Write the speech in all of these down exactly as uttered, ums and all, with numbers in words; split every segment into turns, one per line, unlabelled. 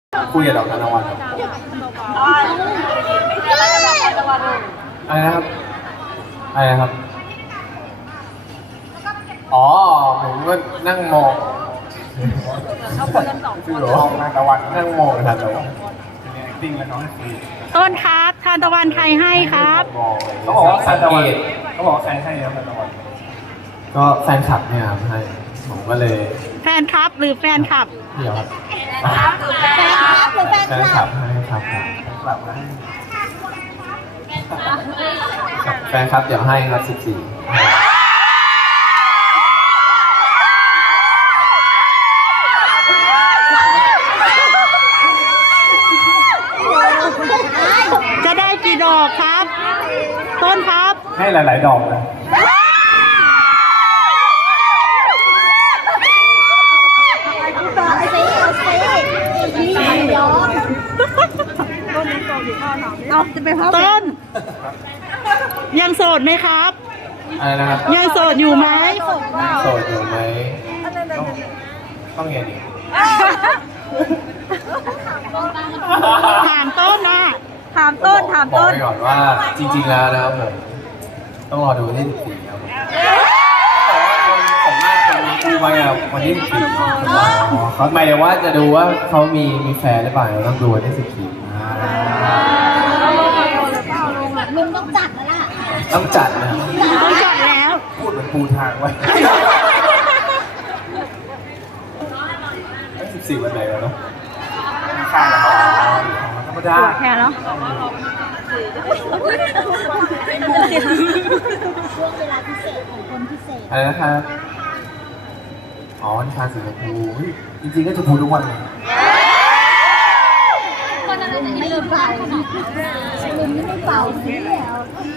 คุยกับดอกทานตะวันครับอะไรนะครับอะไรนะครับอ๋อผมก็นั่งมองคือหรอทานตะวันนั่งมองทานตะวันติ้งแล้วน้องคุย
ต้นครับทานตะวันใครให้ครับ
เขาบอกว่าทานตะวันเขาบอกว่าใครให้ครับทานตะวันก็แฟนคลับเนี่ยครับให้ผมก็เลย
แฟนคลับหรือแฟนคลับ
เดี๋ยวครับ
แฟนคลับหรือแฟนคลับ
แฟนคลับให้ครับแฟนคลับเดี๋ยวให้ครับสิบสี่
จะได้กี่ดอกครับต้นครับ
ให้หลายๆดอกเลย
ต้นยังโสดไหมครับ
อะไรนะครับ
ยังโสดอยู่ไหม
โสดอยู่ไหมต้องต้องเรียนอีก
ถามต้นนะ
ถามต้นถามต้น
บอกไปก่อนว่าจริงๆแล้วนะครับผมต้องรอดูวันที่สิบสี่ครับผมผมมากคนคู่ไว้อะวันที่สิบสี่เขาหมายถึงว่าจะดูว่าเขามีมีแฟนหรือเปล่าเราต้องดูวันที่สิบสี่
มึงต้องจัดแล้วล่ะ
ต้องจัดนะ
ต้องจัดแล้ว
พูดเหมือนปูทางไว้สิบสี่วันไหนวะเนาะข้างๆธรรมดา
แค่แล้ว
ช่วงเวลาพิเศษของคนพิเศษ
อะไรนะครับอ๋อนิทานสีชมพูจริงๆก็ชมพูทุกวันเลย
ไม่เบาลืมไม่เบาสิแล้ว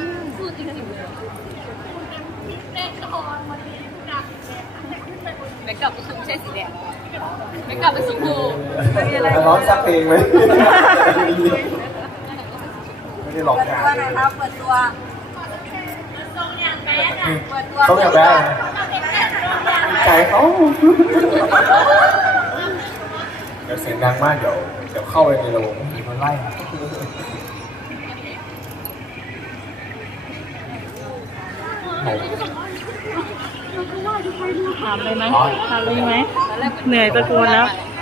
เมคอัพก็คือไม่ใช่สีแดงเมคอัพเป็นสีชมพู
ร้องสักเพลงไหมไม่ได้หลอกกัน
เปิดตัวหน่อยครับเปิดตัว
เขาอยากได้ใจเขาเดี๋ยวเสียงดังมากเดี๋ยวเดี๋ยวเข้าไปในโรงมีคนไล่
ถามเลยไหมถามเลยไหมเหนื่อยตะโกนแล้ว